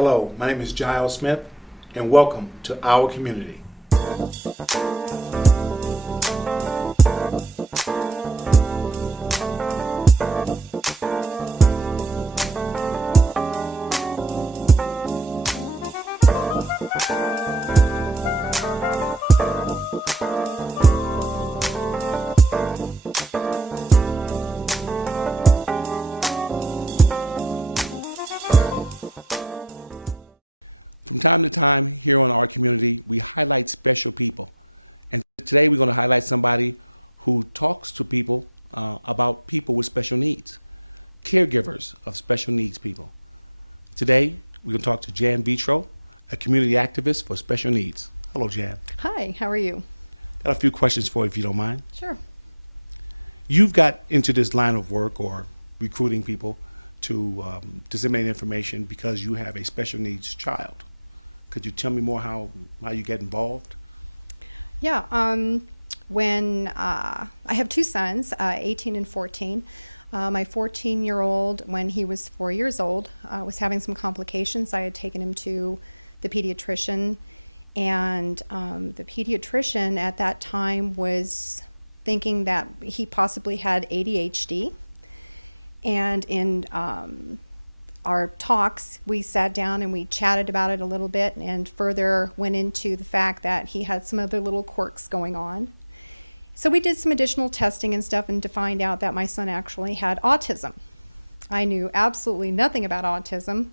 Hello, my name is Giles Smith, and welcome to our community. From time to time here on our community, we highlight special people. And today we're going to highlight somebody who talks to people about people with special needs, caregivers of special needs people. Today, we're going to talk to Jan Vitro, a community activist for special needs. Hello, Jan. Hi, how are you? Got a few questions for you if you don't mind. Sure. You've got into this line of work or recruiting people to disseminate information because you have a special needs child. Could you tell me more how you get involved? Yeah, when I have two sons, 18 and 14. My 14-year-old, when he was 4 years old, was having some complications. I had taken him to the pediatrician, and the pediatrician at that time was thinking that he possibly had ADHD. And in our talks, we sat down and we chatted about it a little bit and further went into the fact that he had some other little quirks going on. So we did some additional testing and stuff and to find out that my son actually had autism. I knew absolutely nothing about autism.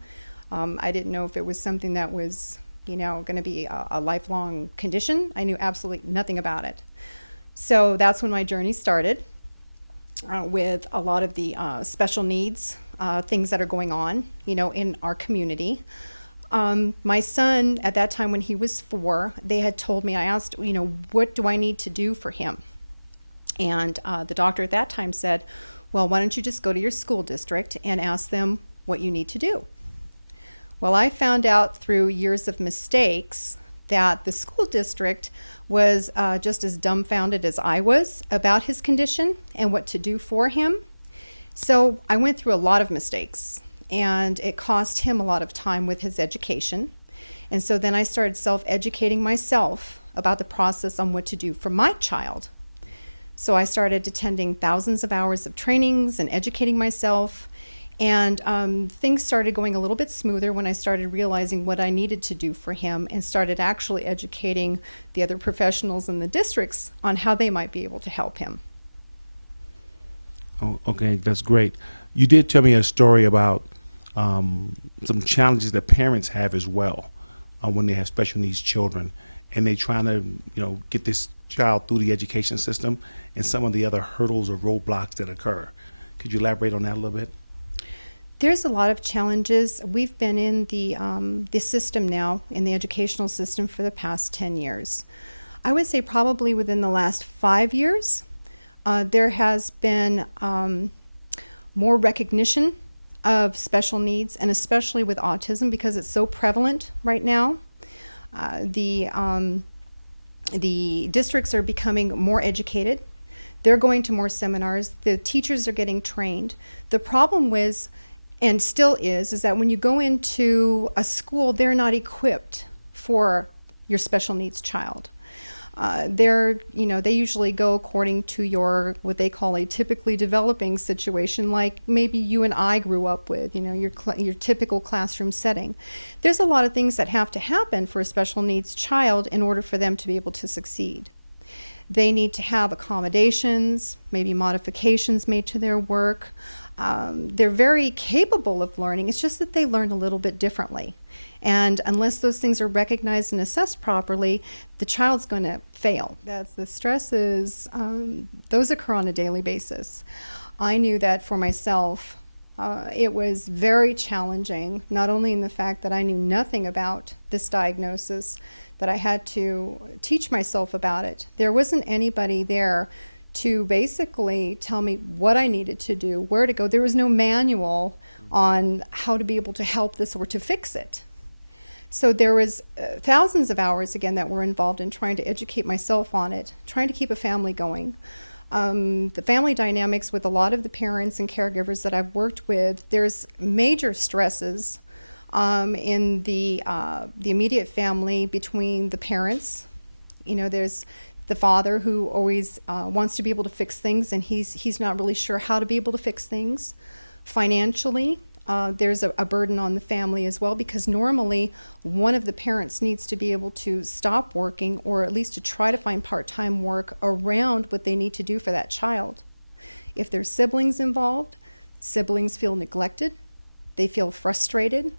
I didn't know if it was something that was, going to be a lifelong condition. I knew absolutely nothing about it. So that's when my journey started with a lot of the special needs things that are going on, in our community. My son, at that time when he was 4, they had told me, I asked, what do I need to do for him? And the doctor at that time said, well, why don't you just go to your school district and ask them what you need to do? Well, I found out through years of mistakes that the school district was just as dumbfounded as I was about his condition and what to do for him. So I went through a lot of mistakes, and it cost him a lot of time with his education. And so then I started self-educating myself about the process on what to do for my child. So I started attending thousands of hours of trainings and educating myself. And things started going a little bit smoother when I started realizing what I needed to do for him and started actually educating the other professionals in the districts on how they might be able to help him. Oh, okay, that's great. You did tell me a story about some challenges that parents have as well when they have special needs children, and they're trying to, get this child through the education system and some of the other hurdles or roadblocks that occur. Could you elaborate on that a little bit? There's a lot of challenges. We've been in the system now, in the educational system, for the past 10 years. I would say probably within the last 5 years, there has been more recognition of special needs, and especially with autism because it's so prevalent right now. The districts are becoming more educated. They're going to more seminars. The teachers are getting trained. The problem was, and still is that when you go into a school, they're not equipped for your special needs child. They usually go according to your, what they call a typically developing situation, like maybe you and I grew up with, your typical classroom setting. There's a lot of things that have to happen for a special needs child in order for them to be able to succeed. They need to have accommodations, maybe modifications made to their work. They're very capable of learning. It's just that they learn a little bit differently. And unless those things are recognized and assessed properly, the child's going to fail. That's the stresses. Those occur on a daily basis. I knew that for myself, it was very challenging, not only in the fact that I knew nothing about this diagnosis, that I had to teach myself about it. There wasn't anybody there to basically tell me what I needed to do, where to go. There was no manual on how to be able to help this or to fix it. So there was thousands of hours, again, that were involved in trying to educate myself on it, trying to keep a family going. The family dynamics with a lot of the parents and caregivers that I've worked with, there's major stresses In the immediate family, between the parents, there's the father who always wants to be able to fix things, and he's not really sure how to be able to fix things. Financially, there's a burden on the family as well, because normally one of the parents needs to be able to stop working, or at least to try to find part-time work around what they need to do for that child. If there's siblings involved, siblings feel neglected, they feel frustrated.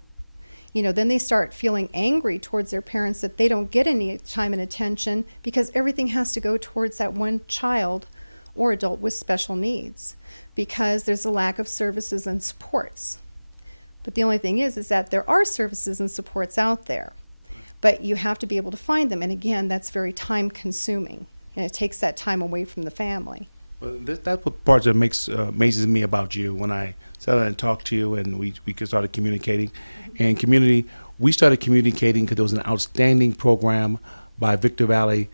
Then they start feeling angry towards their parents that they don't get any time and attention, because everything has to go towards that one child or adult with special needs, because there's a lack of services and supports. But the only thing is that there are services and supports out there, but you have to be able to find them. And again, that's very time consuming, and it takes that time away from the family. Well, that's what part that amazes me about you. When I sat down and talked to you, and we started communicating, and we started communicating because there was an outstanding program by Victor Valley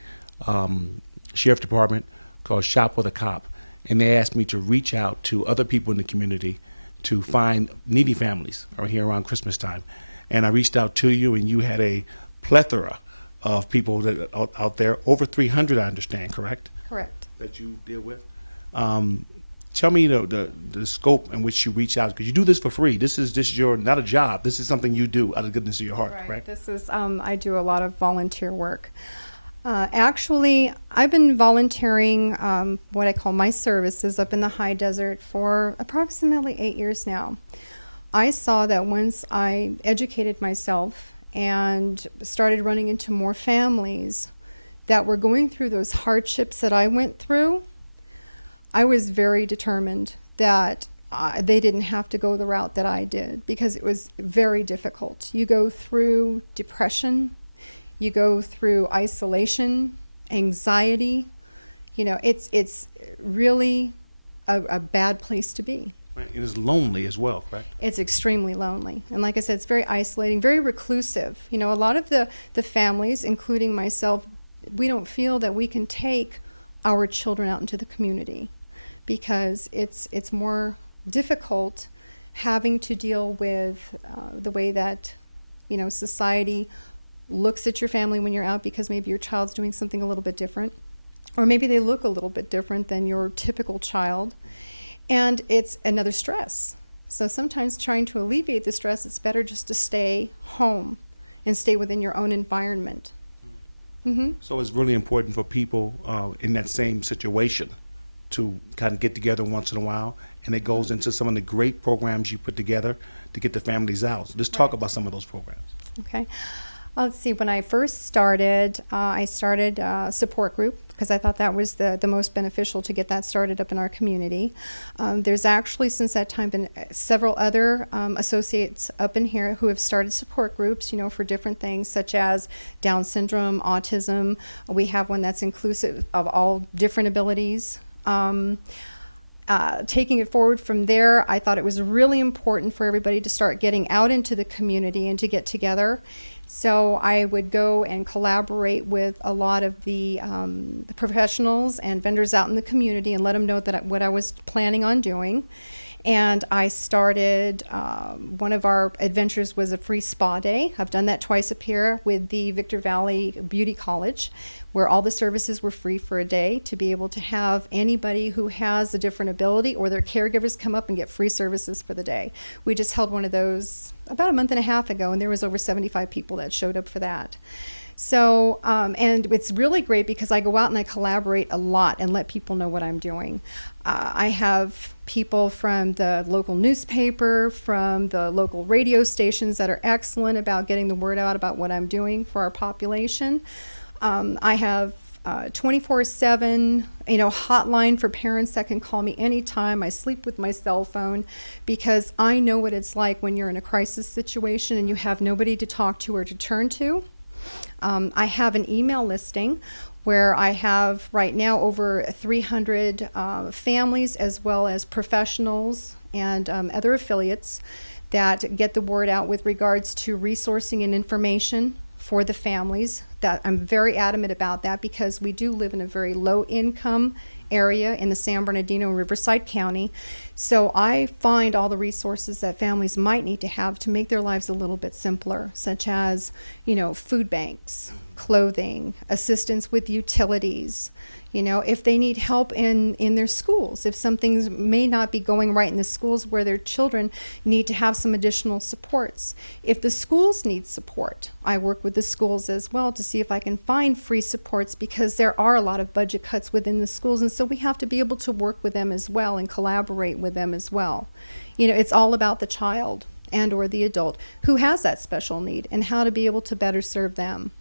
Sheriff Department called Shop with a Cop, and they asked me to reach out to other people in the community to find needy families here around Christmas time. And I reached out to you, and you had a plethora of people that out there, over 300, I understand, correct? Correct. That you deal with. Tell me the scope in which you reach out, because you do this for free. This is your, not a job. This is something you do out of the goodness of your heart, Right. correct? This is I do a lot of volunteer work. Actually, I've been volunteering what I call my services up in the high desert for approximately 8 years now. I saw that once I educated myself and started running into more families that were going through those hardships that I went through, I was very determined that they didn't have to go the route that I did, because it was very difficult. You go through depression, you go through isolation, anxiety. It's really a bad place to be. Right. It is lonely as well, correct? It's extremely lonely. And like I said, it's very isolating, very reclusive. A lot of the families, including myself, we don't feel that we can take our children out into the community, because it's more difficult having to deal with the way that society looks at your family when you're out, because maybe your child's doing something a little bit different, or maybe they look a little bit different than your typical child, and it's another stress. So sometimes, trying to alleviate the stress, it's better just to stay home and stay within your own environment. Mm-hmm. So it's really important for people in that same situation to kind of get together once in a while, and it goes into some of the great programs you put together to get the families out. So let's talk about some of those programs. Okay. Let's see. When I first started, I started a support group, because I thought that was the most beneficial to get that started up in our community. There's actually, since that time, been several other associates up in here who have started support groups, for different things such as Down syndrome, autism. We have one that's inclusive of all different abilities. Taking it forward from there, I thought it was really important for everybody to start getting out into the community and to get together. So I would go and collaborate with a lot of the professionals and vendors out in the community and let them know that what I was planning on doing. And I started, one of our adventures was a free spa day. I've done that twice up here with the Victor Valley Beauty College, where all the services were free for a day, to be able to have anybody who has a different ability or their caregivers come up and get free services for the day. We just held one of those about a month and a half ago, and there was over 75 people that showed up for that. So, and it's really great because I go out and I collaborate a lot and let people know what I'm doing. I have people from the local newspaper, from the local radio stations that are excellent about getting the word out about what I'm doing for our population. I have 24/7, hotline for parents that can call me anytime. I sleep with my cell phone because I know what it's like when you're in a crisis situation and you have nobody to talk to or to turn to. I have an email listing where I have right now over 300 families, as well as professionals and other affiliates that get the word out with regards to resourcing and information for the families That I'm very adamant about that because we do live in a very low income area in the San Bernardino and Riverside County. So I find all the resources that families might need to have to make their lives a little bit simpler, such as, food banks, clothing, assistance with utilities, if they need help in their schools, if some things may not be going right in the schools where their children need to have some additional supports. If the schools need support, I work with the schools as well to see if I can find free supports because there are a lot of budget cuts within the schools, and so we have to be able to work with them as well and collaborate with them as well. It's all about the child and or the adult who has that special need and how to be able to better serve them.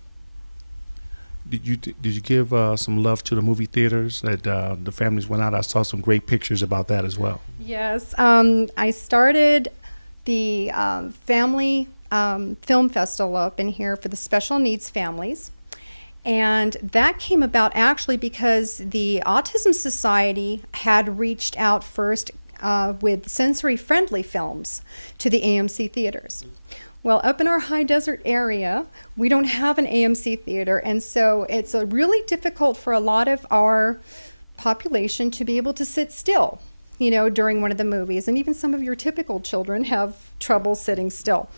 Did you give some love to the movie theaters that the families went out? I saw some great pictures about that as well. Yes, I started the family film festival up in here for the special needs families. And that came about actually because the Autism Society had reached out first with sensory-friendly films to the AMC theaters. Well, up in our high desert area, we don't have an AMC theater, and so it's really difficult for a lot of our population to be able to sit still, during one of the movies. And even some of your typical children have trouble sitting still.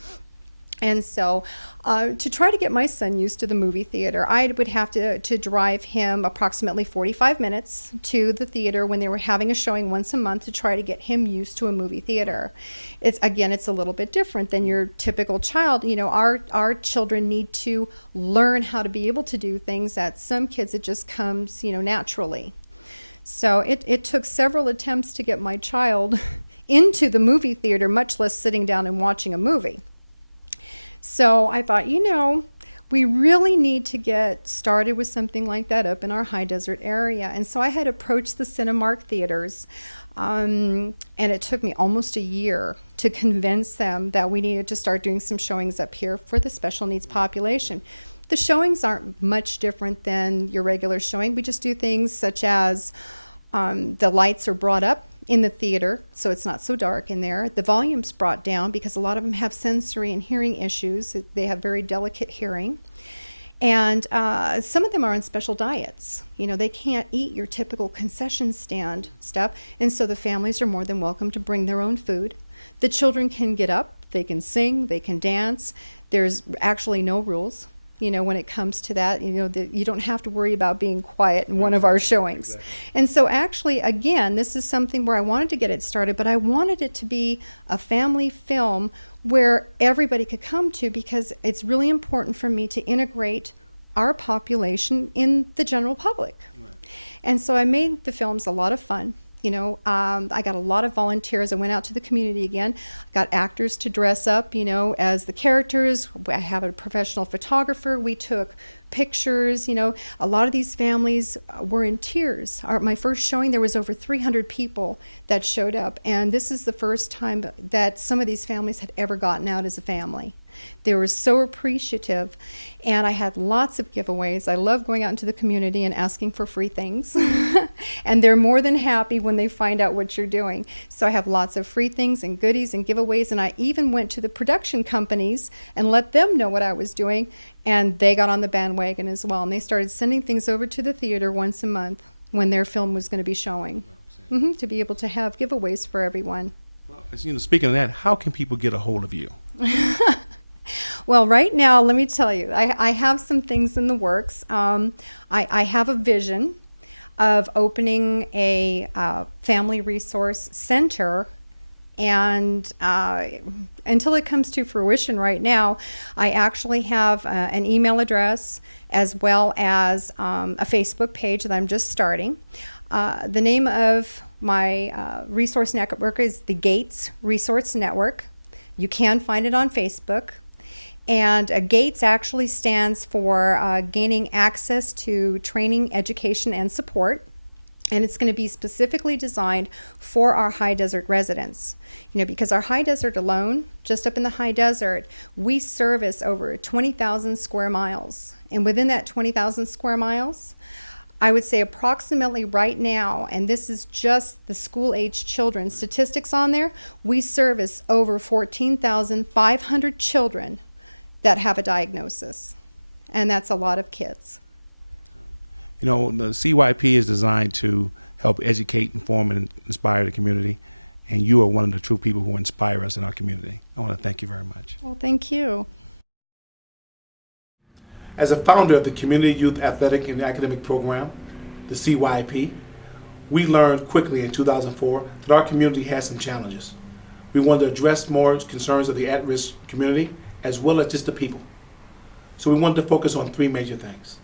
And so to try to get my son used to the movie theater, I would have to drive him approximately 45 minutes to the theater when they were having a showing once a month to try to get him used to a movie theater. It's a little bit different than your typical child. Our children need to learn how to be able to do things that some kids, it just comes, naturally. So it took several attempts to get my child into the movie theater, much less sitting down and watching a movie. So I thought, we really need to get started with something like that up in our high desert area. And so I had approached the Cinemark theaters, and it took me almost a year to convince them that we needed to start doing some showings up here for the special needs population. The showings aren't much different than your regular showing. We just do things such as the lights are brought up in the theater, so it's not so dark in there. The volume's brought down because a lot of them have sensory and hearing issues. They have very delicate hearing. And some of them are on special diets. They can't eat your typical concession stand stuff. And so the families are more than welcome to bring their own food. The children can get up, they can sing, they can dance. There's actually no rules. When it comes to that, you don't have to worry about being quiet in one of our showings. Exactly. And so actually, again, this is something where I wanted to get it started, but I wanted it to be a family film where everybody could come to, because it's really important for me to integrate our population in the general public. Right. And so I made the films a lot of fun. I got a lot of volunteers. I went out to the community again, got actors to dress up, as the characters. I have a professional photographer. We took pictures. A lot of these families were in tears. My first showing, there was over 300 people that showed up. And this is the first time that some of these families had ever gotten out as a family. They were so appreciative, and I had lots of giveaways. I love going out into the community and asking for free things, and they're more than happy when they find out what you're doing. So I have lots of free things and goodies and giveaways, and I even went to the production companies and let them know what I was doing, and they got on the bandwagon as well, and they started sending things over to the theater once a month when their film was going to be showing, to be able to have giveaways for everyone. Well, speaking of that, how can people get a hold of you? Well, right now, let me tell you, I have some things in the works. I have a vision of opening a family resource center, and until it comes to fruition right now, I actually have an email address as well as a Facebook page that I'm just starting. The name of my resource network is the Gates Resource Network. You can find it on Facebook. And GATES actually stands for Gaining Access to Training, Education, and Support. And it's going to be specifically designed for our high desert residents. Because our high desert alone, just up in the high desert, we service over 20,000 square miles. And within that 20,000 square miles, I would say approximately right now, and this is just the school-age children statistics on there, we service over 14,500 children that have a diagnosis. and that's a lot of kids. You know, the CYP is designed to help educate, inform, and inspire the community. And you are one of the true people who inspire us in our community. I want to thank you very much. Well, thank you. As a founder of the Community Youth Athletic and Academic Program, the CYP, we learned quickly in 2004 that our community has some challenges. We wanted to address more concerns of the at-risk community as well as just the people. So we wanted to focus on three major things.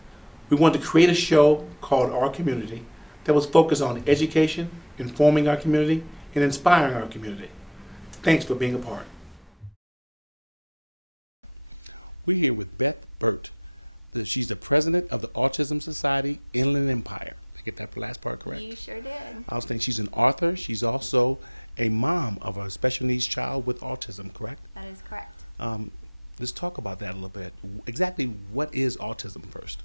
We wanted to create a show called Our Community that was focused on education, informing our community, and inspiring our community. Thanks for being a part. We're here with Beth Burt. She's the president of the Autism Society Inland Empire. Did I get that last part correct? You sure did. I was thinking she's an author. She's also a mom of a special needs child with autism, correct? That is correct. Let's talk about that a little bit. Exactly what is autism first?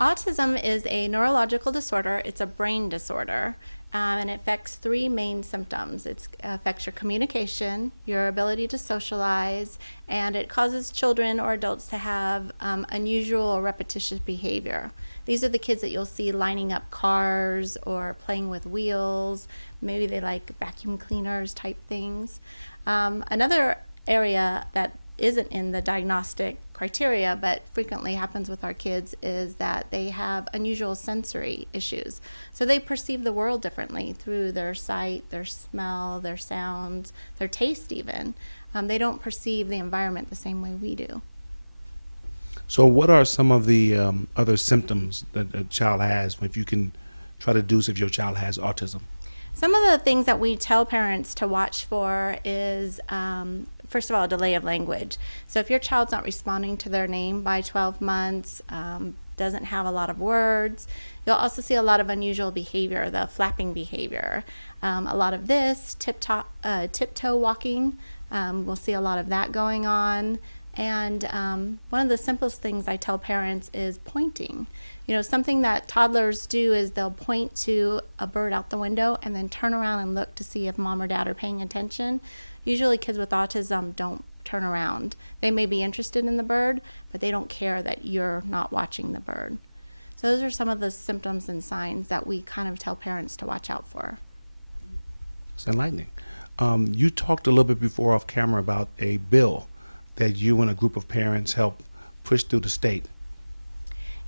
Autism is a neurological disorder. It's a brain disorder, and it affects three main symptoms. It affects your communication, your ability to socialize, and it causes children or adults to have unusual or repetitious behavior. These are the kids that you'll see lining up cars or playing with wheels. Maybe they like vacuum cleaners type things. Another area that isn't in the diagnostic criteria but frequently happens with our kids is that they have unusual sensory issues. So they perceive the world differently through their sight, their smell, their sounds, their taste even. They don't perceive the environment the same way we do. So what are some of the other symptoms that a child has, if you can try to deduce if your child has autism? Some of the things that we tell parents to watch for is, first of all, a delay of language. So if your child's not responding to their name by 12 months, doesn't have a lot of words, you'll also see a lot of unusual behavior, the flapping behavior. A lot of this, tiptoe walking, we'll see a lot of that going on. And one of the simplest things I tell parents is pointing. You know, something that toddlers do is they'll point to a bird out the window and then turn around and look to see if mom or dad are paying attention. Usually kids with autism don't turn around. They may be interested in the bird, but they don't care that you're not watching the bird. So those are some of the symptoms and signs that we kind of tell parents to watch out for. It's enlightening. You talked a little bit before off camera about a bill that you and a group of parents helped push through the state.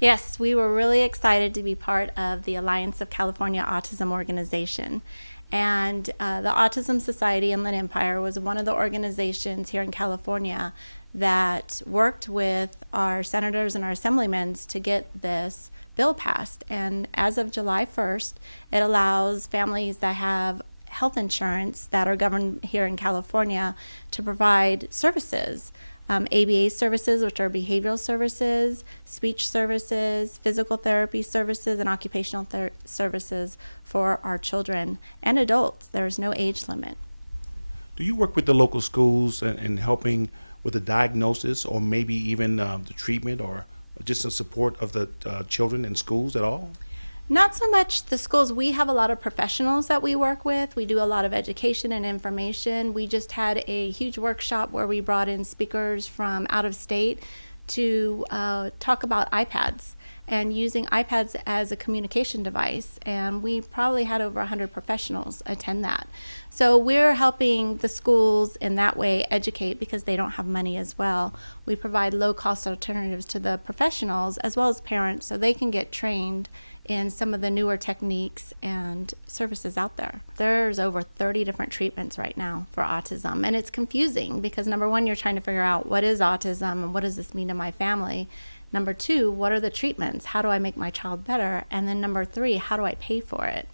Yes, we were really excited to be part of the Alliance of California Autism Organization. And the Autism Society Inland Empire was one of the organizations here in California that worked with our senators and our assemblymen to get this bill passed. And as of July 1st, it allows families that have health insurance that are governed here in California to provide services. ABA services, which are behavioral services, speech services, physical therapy services, and occupational services for our children and adults. There's no age limit. Do you work with the local schools in helping with the diagnosis or maybe even the treatment or just the support of the children in schools at all? Not so much the schools. We have a lot of professionals that we work with. We do a lot of education and information. We just had a huge workshop where we brought in speakers from out of state to talk about iPads and using iPads as a communication device. And we probably had over 100 professionals attend that. So we're helping the schools in that way educate because they don't have money as well. We provide low-cost alternatives to the professionals as well as parents so they can get trained in some of the newer techniques and services out there. There's over 30 different treatments right now for autism, and it's confusing because number one, you're trying to figure out what is autism and what does this mean to my family. Number two, what are the treatments? How do I make my child better? And then number three, how do I pay for it?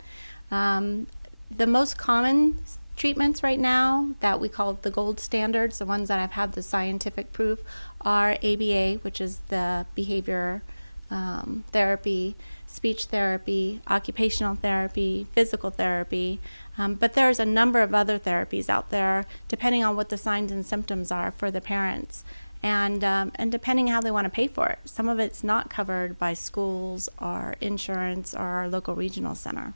The most common treatments right now that we call the gold standards, the ones that have had the scientific proof, are ABA, which is the behavior therapy, speech therapy, occupational therapy, physical therapy, but there's a number of other therapies out there depending on what the signs and symptoms are for the parents and depending how they want to pay for it. Some of it's not covered by schools or insurance or our local regional center.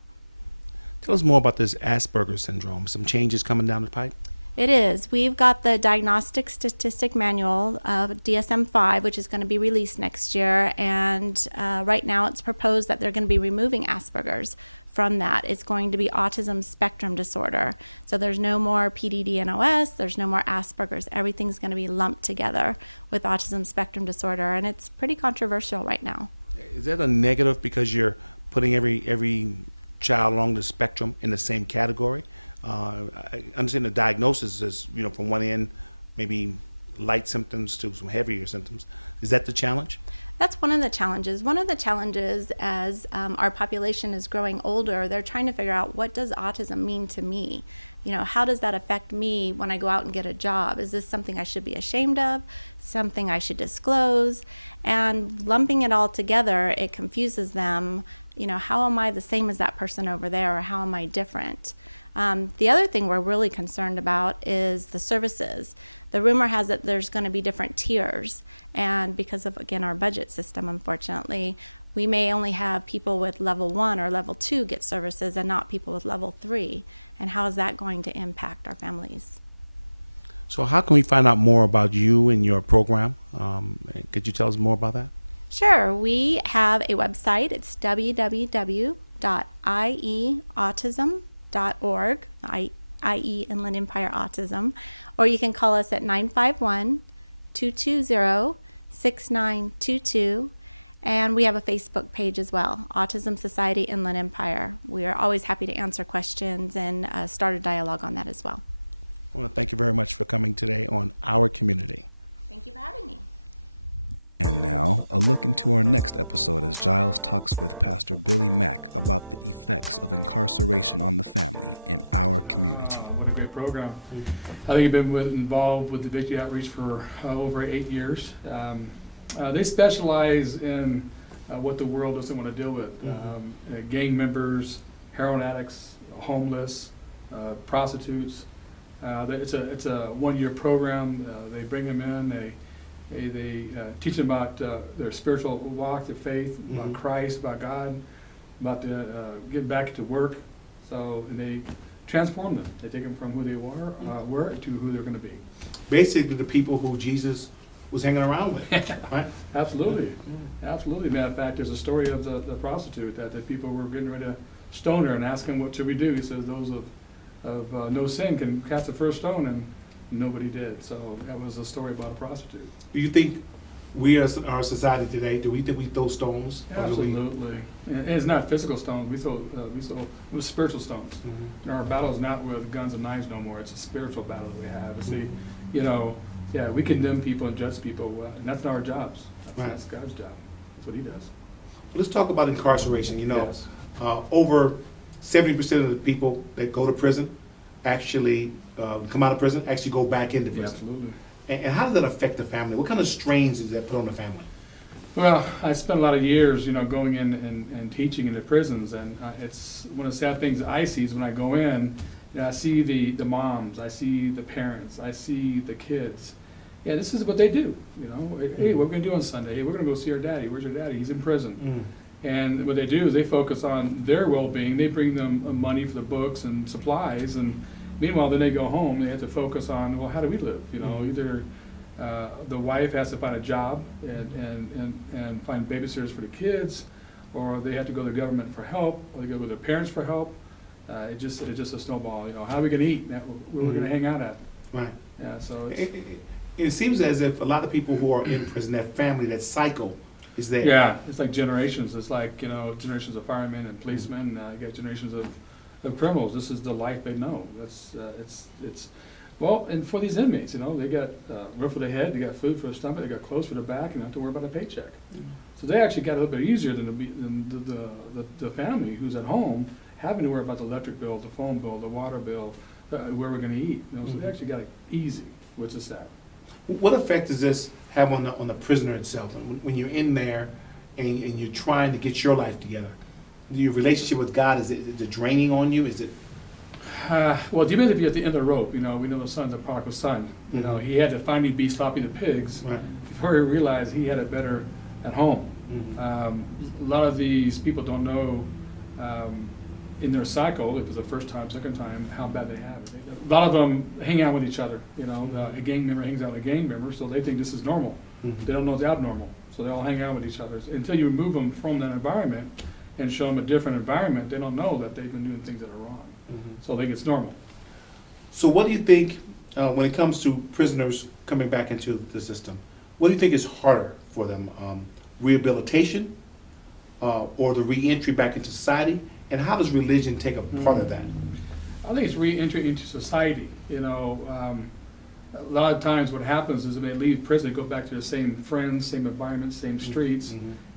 Tell us more about this Asperger's syndrome. Some changes coming down the pipe? It is. We've got the Diagnostic Statistic Manual of DSM-5, which is going to be released next year. And right now it's proposed that they're going to be removing Asperger's from that. It's going to be autism spectrum disorder. So there's no more PDD-NOS, there's no more Asperger's. Everything's going to be lumped together with autism spectrum disorder. And it's pretty controversial right now. Is that a negative because you're putting every child along the spectrum in the same category? I understand the diagnosis is, from one end, maybe light symptoms to some heavier symptoms. Is that the challenge? That's one of the challenges. One of the challenges as our population is growing older, they're trying to figure out, what does autism mean to me? How does that affect me when I go out and get a job? Is this something I should be ashamed of? Something I should disclose? And lumping it all together, it confuses them. How am I the same as that person over there, or how am I different? The other thing we're really concerned about is the services. The rumor has it there's going to be different tiers, and because of, again, our budget system, unfortunately, we may only have people with level 1 or level 2 get services and not people with level 3. And how is that going to impact our families? So how can we find out more about you and your program? Could you tell us more about that? Sure. We have a website. It's www.ieautism.org, IE Inland Empire Autism, or you can call us at 951-220-6922, and we have a Facebook page as well, Autism Society Inland Empire. We are always happy to answer questions and start a dialogue on that as well. I want to thank you very much for coming today on Our Community. Thank you for having me. And now, a look into our next episode as Giles talks with Pastor Billy Mack about the effects of incarceration on the family in our community. What a great program. I think you've been involved with the Victory Outreach for over 8 years. They specialize in what the world doesn't want to deal with. Gang members, heroin addicts, homeless, prostitutes. It's a 1-year program. They bring them in. They teach them about their spiritual walk, their faith, about Christ, about God, about getting back to work. And they transform them. They take them from who they were to who they're going to be. Basically, the people who Jesus was hanging around with, right? Absolutely. Absolutely. Matter of fact, there's a story of the prostitute that the people were getting ready to stone her and ask him, what should we do? He says, those of no sin can cast the first stone, and nobody did. So that was a story about a prostitute. Do you think we as our society today, do we think we throw stones? Absolutely. And it's not physical stones. We throw spiritual stones. Our battle is not with guns and knives no more. It's a spiritual battle that we have. See, we condemn people and judge people, and that's not our jobs. That's God's job. That's what He does. Let's talk about incarceration. Yes. Over 70% of the people that go to prison actually come out of prison, actually go back into prison. Yeah, absolutely. And how does that affect the family? What kind of strains does that put on the family? Well, I spent a lot of years, going in and teaching in the prisons, and it's one of the sad things I see is when I go in, I see the moms, I see the parents, I see the kids. Yeah, this is what they do. Hey, what are we going to do on Sunday? Hey, we're going to go see our daddy. Where's your daddy? He's in prison. And what they do is they focus on their well-being. They bring them money for the books and supplies, and meanwhile, then they go home. They have to focus on, well, how do we live? Either the wife has to find a job and find babysitters for the kids, or they have to go to the government for help, or they go to their parents for help. It's just a snowball. How are we going to eat? Where are we going to hang out at? Right. Yeah. So it seems as if a lot of people who are in prison, that family, that cycle is there. Yeah, it's like generations. It's like generations of firemen and policemen. You got generations of criminals. This is the life they know. It's well, and for these inmates, they got roof for their head, they got food for their stomach, they got clothes for their back, and they don't have to worry about a paycheck. So they actually got a little bit easier than the family who's at home having to worry about the electric bill, the phone bill, the water bill, where we're going to eat. So they actually got it easy, which is sad. What effect does this have on the prisoner itself? When you're in there and you're trying to get your life together, your relationship with God, is it draining on you? Is it? Well, even if you're at the end of the rope, we know the son's the prodigal son. He had to finally be sloppy the pigs before he realized he had it better at home. A lot of these people don't know in their cycle, if it's the first time, second time, how bad they have it. A lot of them hang out with each other. A gang member hangs out with a gang member, so they think this is normal. Mhm. They don't know it's abnormal, so they all hang out with each other. Until you remove them from that environment and show them a different environment, they don't know that they've been doing things that are wrong. So they think it's normal. So what do you think, when it comes to prisoners coming back into the system, what do you think is harder for them? Rehabilitation or the reentry back into society? And how does religion take a part of that? I think it's re-entry into society. A lot of times what happens is when they leave prison, they go back to the same friends, same environment, same streets,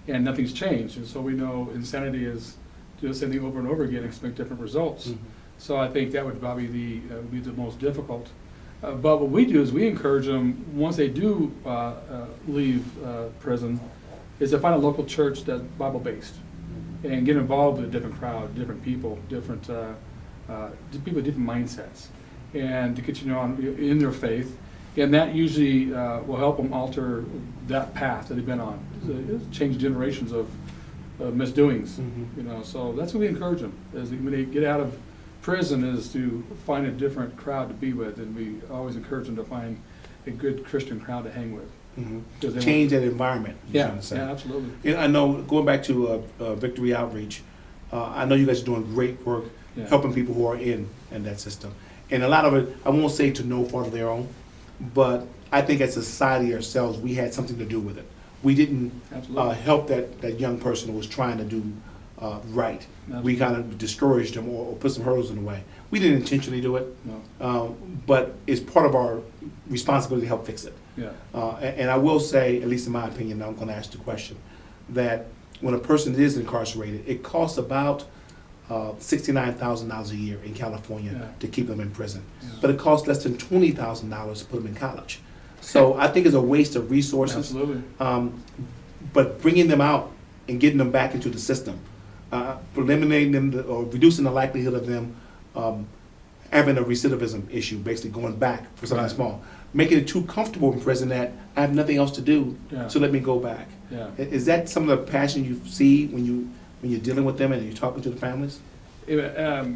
and nothing's changed. And so we know insanity is do the same thing over and over again and expect different results. So I think that would probably be the most difficult. But what we do is we encourage them, once they do leave prison, is to find a local church that's Bible-based and get involved with a different crowd, different people, different people with different mindsets, and to get in their faith. And that usually will help them alter that path that they've been on. It's changed generations of misdoings. So that's what we encourage them, is when they get out of prison, is to find a different crowd to be with, and we always encourage them to find a good Christian crowd to hang with. Change that environment. Yeah, absolutely. I know, going back to Victory Outreach, I know you guys are doing great work helping people who are in that system. And a lot of it, I won't say to no fault of their own, but I think as a society ourselves, we had something to do with it. We didn't help that young person who was trying to do right. We kind of discouraged them or put some hurdles in the way. We didn't intentionally do it, but it's part of our responsibility to help fix it. And I will say, at least in my opinion, I'm going to ask the question, that when a person is incarcerated, it costs about $69,000 a year in California to keep them in prison. But it costs less than $20,000 to put them in college. So I think it's a waste of resources. Absolutely. But bringing them out and getting them back into the system, eliminating them or reducing the likelihood of them having a recidivism issue, basically going back for something small, making it too comfortable in prison that I have nothing else to do, so let me go back. Is that some of the passion you see when you're dealing with them and you're talking to the families? I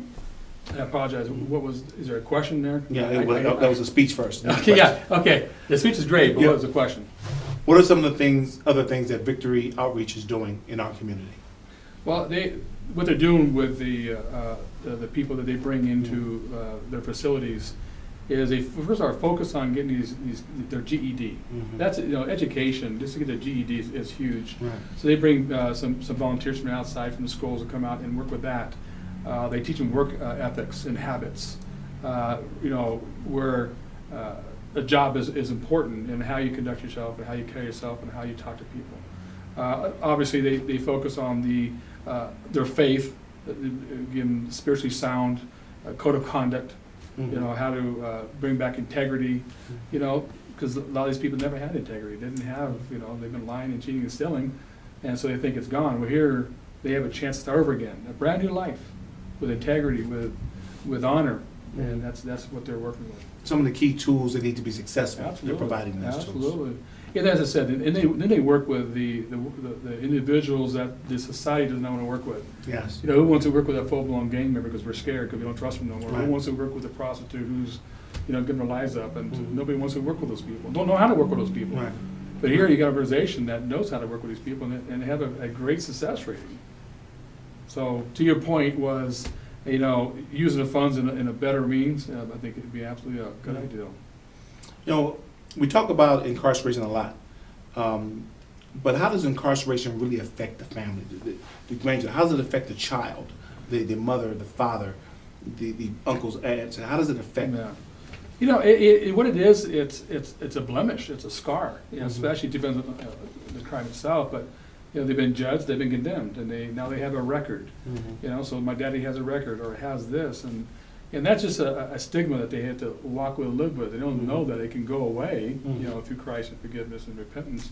apologize. Is there a question there? Yeah, that was a speech first. Okay, okay. The speech is great, but what was the question? What are some of the other things that Victory Outreach is doing in our community? Well, what they're doing with the people that they bring into their facilities is they first are focused on getting their GED. That's education. Just to get their GED is huge. So they bring some volunteers from outside from the schools to come out and work with that. They teach them work ethics and habits. Where a job is important, and how you conduct yourself and how you carry yourself and how you talk to people. Obviously, they focus on their faith, again, spiritually sound, code of conduct. How to bring back integrity. Because a lot of these people never had integrity. They didn't have. They've been lying and cheating and stealing, and so they think it's gone. Well, here they have a chance to start over again, a brand new life, with integrity, with honor, and that's what they're working with. Some of the key tools that need to be successful. Absolutely. They're providing those tools. Absolutely. And as I said, and then they work with the individuals that the society does not want to work with. Yes. Who wants to work with a full-blown gang member because we're scared because we don't trust them no more? Right. Who wants to work with a prostitute who's, giving their lives up, and nobody wants to work with those people. Don't know how to work with those people. Right. But here you got an organization that knows how to work with these people and have a great success rating. So to your point was, using the funds in a better means, I think it'd be absolutely a good idea. We talk about incarceration a lot, but how does incarceration really affect the family, the grandchildren? How does it affect the child, the mother, the father, the uncles, aunts? How does it affect? What it is, it's a blemish, it's a scar. Especially it depends on the crime itself, but they've been judged, they've been condemned, and now they have a record. So my daddy has a record or has this, and that's just a stigma that they have to walk with and live with. They don't know that it can go away, through Christ and forgiveness and repentance.